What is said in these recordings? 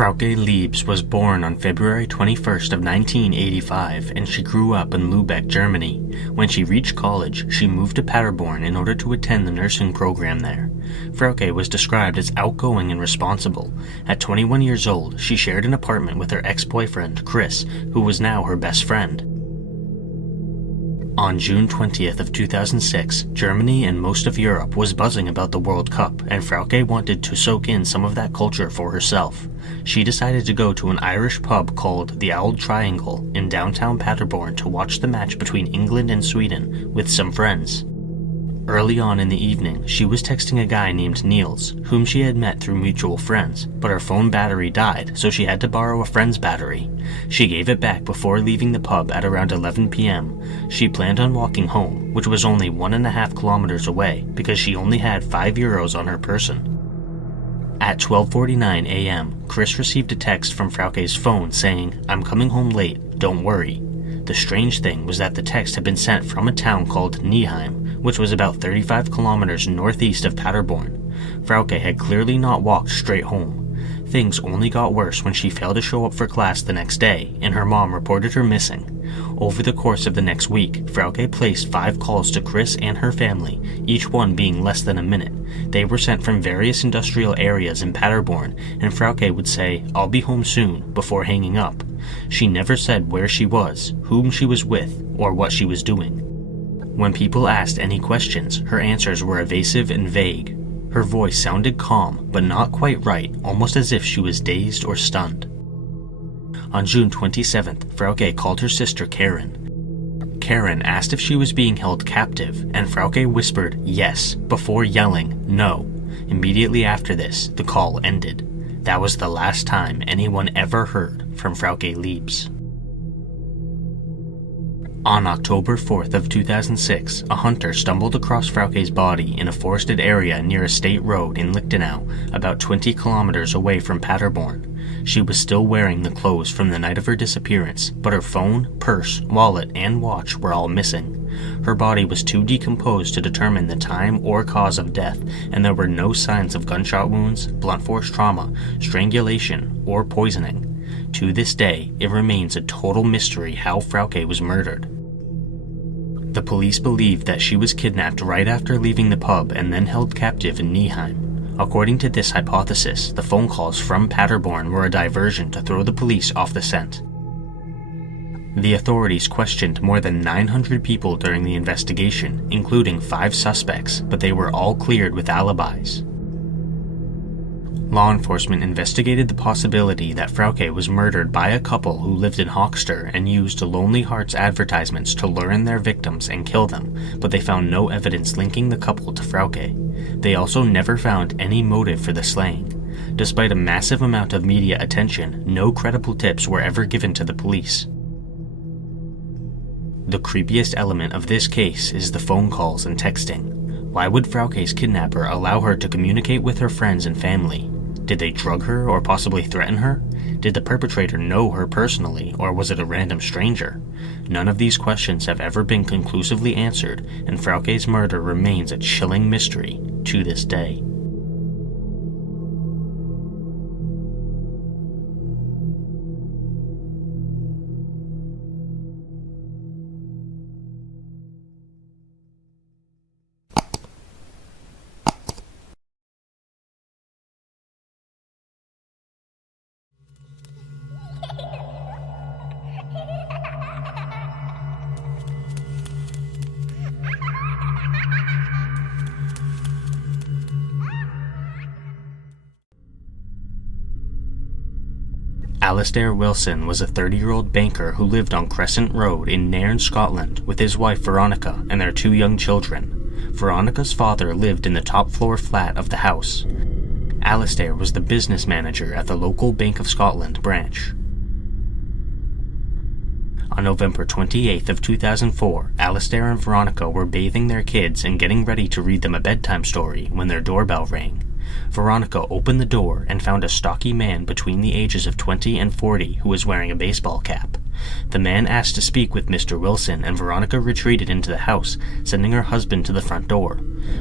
Frauke Liebs was born on February 21st of 1985, and she grew up in Lübeck, Germany. When she reached college, she moved to Paderborn in order to attend the nursing program there. Frauke was described as outgoing and responsible. At 21 years old, she shared an apartment with her ex-boyfriend, Chris, who was now her best friend. On June 20th of 2006, Germany and most of Europe was buzzing about the World Cup, and Frauke wanted to soak in some of that culture for herself. She decided to go to an Irish pub called the Old Triangle in downtown Paderborn to watch the match between England and Sweden with some friends. Early on in the evening, she was texting a guy named Niels, whom she had met through mutual friends, but her phone battery died, so she had to borrow a friend's battery. She gave it back before leaving the pub at around 11 p.m. She planned on walking home, which was only 1.5 kilometers away, because she only had €5 on her person. At 12:49 a.m., Chris received a text from Frauke's phone saying, "I'm coming home late, don't worry." The strange thing was that the text had been sent from a town called Nieheim, which was about 35 kilometers northeast of Paderborn. Frauke had clearly not walked straight home. Things only got worse when she failed to show up for class the next day, and her mom reported her missing. Over the course of the next week, Frauke placed 5 calls to Chris and her family, each one being less than a minute. They were sent from various industrial areas in Paderborn, and Frauke would say, "I'll be home soon," before hanging up. She never said where she was, whom she was with, or what she was doing. When people asked any questions, her answers were evasive and vague. Her voice sounded calm, but not quite right, almost as if she was dazed or stunned. On June 27th, Frauke called her sister Karen. Karen asked if she was being held captive, and Frauke whispered yes, before yelling no. Immediately after this, the call ended. That was the last time anyone ever heard from Frauke Liebs. On October 4th of 2006, a hunter stumbled across Frauke's body in a forested area near a state road in Lichtenau, about 20 kilometers away from Paderborn. She was still wearing the clothes from the night of her disappearance, but her phone, purse, wallet, and watch were all missing. Her body was too decomposed to determine the time or cause of death, and there were no signs of gunshot wounds, blunt force trauma, strangulation, or poisoning. To this day, it remains a total mystery how Frauke was murdered. The police believed that she was kidnapped right after leaving the pub and then held captive in Nieheim. According to this hypothesis, the phone calls from Paderborn were a diversion to throw the police off the scent. The authorities questioned more than 900 people during the investigation, including 5 suspects, but they were all cleared with alibis. Law enforcement investigated the possibility that Frauke was murdered by a couple who lived in Höxter and used Lonely Hearts advertisements to lure in their victims and kill them, but they found no evidence linking the couple to Frauke. They also never found any motive for the slaying. Despite a massive amount of media attention, no credible tips were ever given to the police. The creepiest element of this case is the phone calls and texting. Why would Frauke's kidnapper allow her to communicate with her friends and family? Did they drug her or possibly threaten her? Did the perpetrator know her personally, or was it a random stranger? None of these questions have ever been conclusively answered, and Frauke's murder remains a chilling mystery to this day. Alistair Wilson was a 30-year-old banker who lived on Crescent Road in Nairn, Scotland, with his wife Veronica and their 2 young children. Veronica's father lived in the top-floor flat of the house. Alistair was the business manager at the local Bank of Scotland branch. On November 28th of 2004, Alistair and Veronica were bathing their kids and getting ready to read them a bedtime story when their doorbell rang. Veronica opened the door and found a stocky man between the ages of 20 and 40 who was wearing a baseball cap. The man asked to speak with Mr. Wilson, and Veronica retreated into the house, sending her husband to the front door.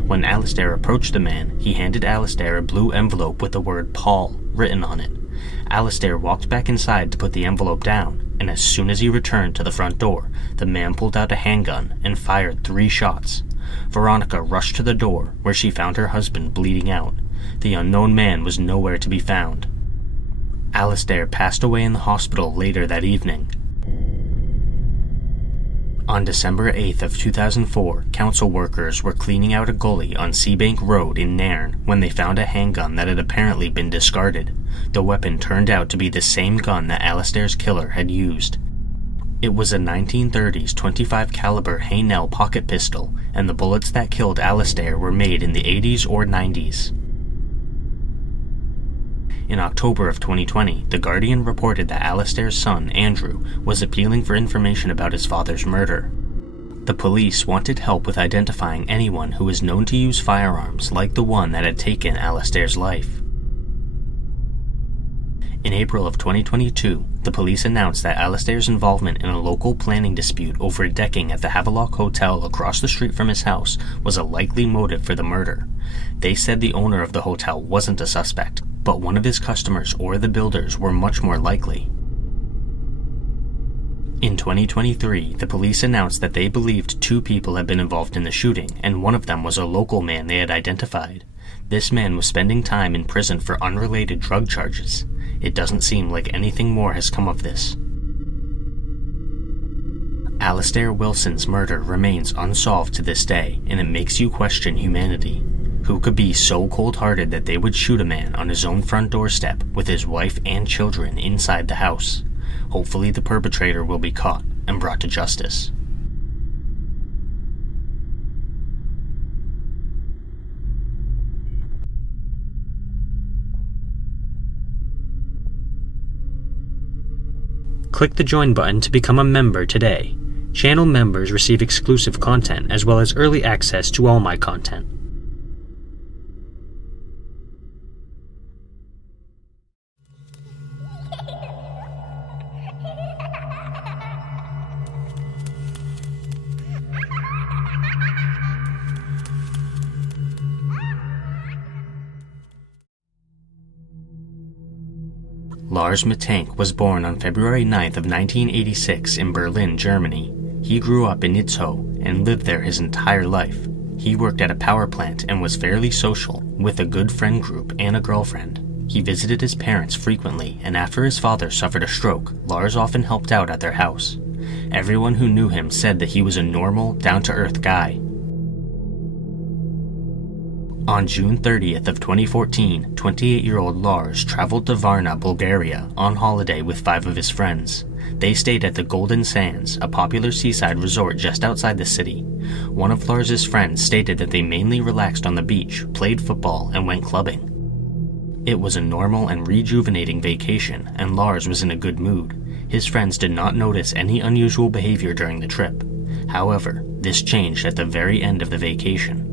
When Alistair approached the man, he handed Alistair a blue envelope with the word Paul written on it. Alistair walked back inside to put the envelope down, and as soon as he returned to the front door, the man pulled out a handgun and fired 3 shots. Veronica rushed to the door, where she found her husband bleeding out. The unknown man was nowhere to be found. Alistair passed away in the hospital later that evening. On December 8th of 2004, council workers were cleaning out a gully on Seabank Road in Nairn when they found a handgun that had apparently been discarded. The weapon turned out to be the same gun that Alistair's killer had used. It was a 1930s 25 caliber Haynel pocket pistol, and the bullets that killed Alistair were made in the 80s or 90s. In October of 2020, The Guardian reported that Alistair's son, Andrew, was appealing for information about his father's murder. The police wanted help with identifying anyone who was known to use firearms like the one that had taken Alistair's life. In April of 2022, the police announced that Alistair's involvement in a local planning dispute over a decking at the Havelock Hotel across the street from his house was a likely motive for the murder. They said the owner of the hotel wasn't a suspect, but one of his customers or the builders were much more likely. In 2023, the police announced that they believed 2 people had been involved in the shooting, and one of them was a local man they had identified. This man was spending time in prison for unrelated drug charges. It doesn't seem like anything more has come of this. Alistair Wilson's murder remains unsolved to this day, and it makes you question humanity. Who could be so cold-hearted that they would shoot a man on his own front doorstep with his wife and children inside the house? Hopefully the perpetrator will be caught and brought to justice. Click the join button to become a member today. Channel members receive exclusive content as well as early access to all my content. Lars Mittank was born on February 9th of 1986 in Berlin, Germany. He grew up in Itzehoe and lived there his entire life. He worked at a power plant and was fairly social, with a good friend group and a girlfriend. He visited his parents frequently, and after his father suffered a stroke, Lars often helped out at their house. Everyone who knew him said that he was a normal, down-to-earth guy. On June 30th of 2014, 28-year-old Lars traveled to Varna, Bulgaria, on holiday with 5 of his friends. They stayed at the Golden Sands, a popular seaside resort just outside the city. One of Lars's friends stated that they mainly relaxed on the beach, played football, and went clubbing. It was a normal and rejuvenating vacation, and Lars was in a good mood. His friends did not notice any unusual behavior during the trip. However, this changed at the very end of the vacation.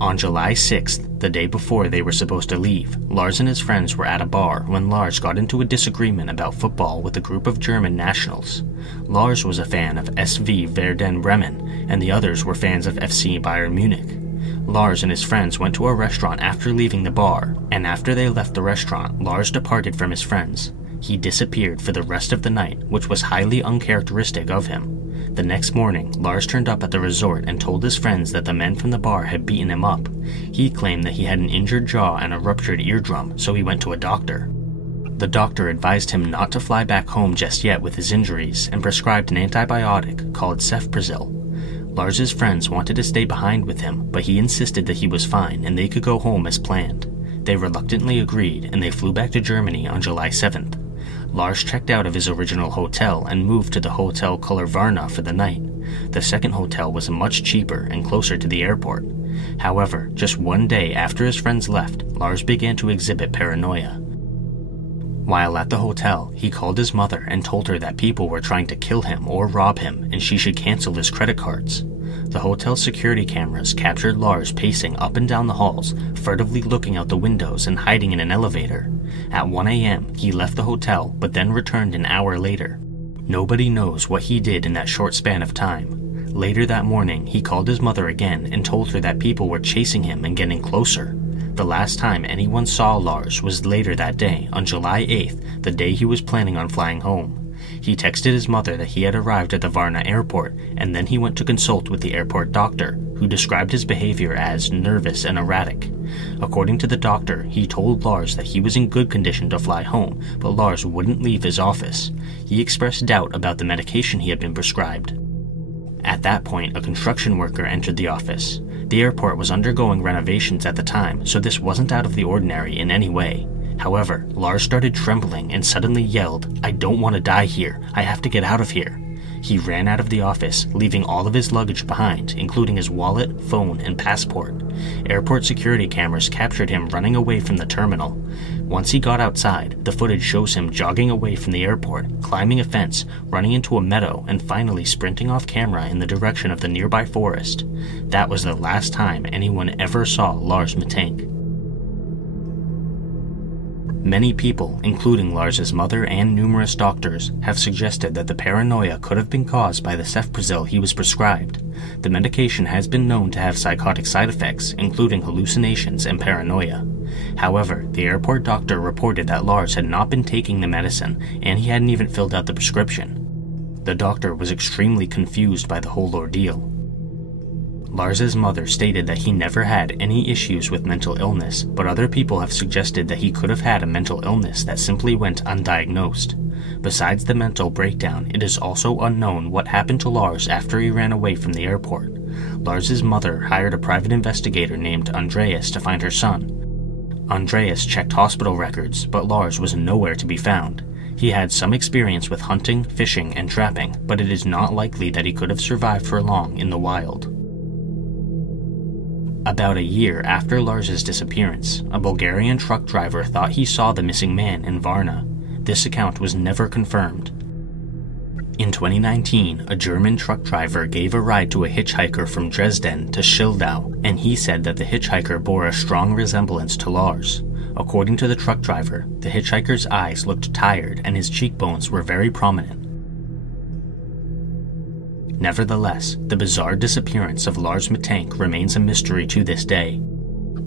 On July 6th, the day before they were supposed to leave, Lars and his friends were at a bar when Lars got into a disagreement about football with a group of German nationals. Lars was a fan of SV Werder Bremen, and the others were fans of FC Bayern Munich. Lars and his friends went to a restaurant after leaving the bar, and after they left the restaurant, Lars departed from his friends. He disappeared for the rest of the night, which was highly uncharacteristic of him. The next morning, Lars turned up at the resort and told his friends that the men from the bar had beaten him up. He claimed that he had an injured jaw and a ruptured eardrum, so he went to a doctor. The doctor advised him not to fly back home just yet with his injuries and prescribed an antibiotic called Cefprozil. Lars's friends wanted to stay behind with him, but he insisted that he was fine and they could go home as planned. They reluctantly agreed, and they flew back to Germany on July 7th. Lars checked out of his original hotel and moved to the Hotel Color Varna for the night. The second hotel was much cheaper and closer to the airport. However, just one day after his friends left, Lars began to exhibit paranoia. While at the hotel, he called his mother and told her that people were trying to kill him or rob him and she should cancel his credit cards. The hotel security cameras captured Lars pacing up and down the halls, furtively looking out the windows and hiding in an elevator. At 1 a.m., he left the hotel but then returned an hour later. Nobody knows what he did in that short span of time. Later that morning, he called his mother again and told her that people were chasing him and getting closer. The last time anyone saw Lars was later that day, on July 8th, the day he was planning on flying home. He texted his mother that he had arrived at the Varna airport, and then he went to consult with the airport doctor, who described his behavior as nervous and erratic. According to the doctor, he told Lars that he was in good condition to fly home, but Lars wouldn't leave his office. He expressed doubt about the medication he had been prescribed. At that point, a construction worker entered the office. The airport was undergoing renovations at the time, so this wasn't out of the ordinary in any way. However, Lars started trembling and suddenly yelled, "I don't want to die here. I have to get out of here." He ran out of the office, leaving all of his luggage behind, including his wallet, phone, and passport. Airport security cameras captured him running away from the terminal. Once he got outside, the footage shows him jogging away from the airport, climbing a fence, running into a meadow, and finally sprinting off camera in the direction of the nearby forest. That was the last time anyone ever saw Lars Mittank. Many people, including Lars's mother and numerous doctors, have suggested that the paranoia could have been caused by the cefprozil he was prescribed. The medication has been known to have psychotic side effects, including hallucinations and paranoia. However, the airport doctor reported that Lars had not been taking the medicine, and he hadn't even filled out the prescription. The doctor was extremely confused by the whole ordeal. Lars's mother stated that he never had any issues with mental illness, but other people have suggested that he could have had a mental illness that simply went undiagnosed. Besides the mental breakdown, it is also unknown what happened to Lars after he ran away from the airport. Lars's mother hired a private investigator named Andreas to find her son. Andreas checked hospital records, but Lars was nowhere to be found. He had some experience with hunting, fishing, and trapping, but it is not likely that he could have survived for long in the wild. About a year after Lars's disappearance, a Bulgarian truck driver thought he saw the missing man in Varna. This account was never confirmed. In 2019, a German truck driver gave a ride to a hitchhiker from Dresden to Schildau, and he said that the hitchhiker bore a strong resemblance to Lars. According to the truck driver, the hitchhiker's eyes looked tired and his cheekbones were very prominent. Nevertheless, the bizarre disappearance of Lars Mittank remains a mystery to this day.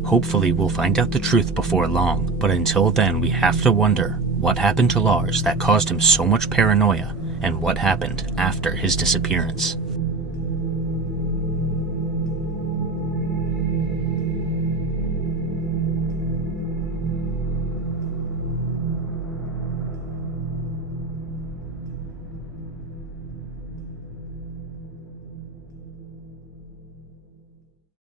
Hopefully we'll find out the truth before long, but until then we have to wonder what happened to Lars that caused him so much paranoia and what happened after his disappearance.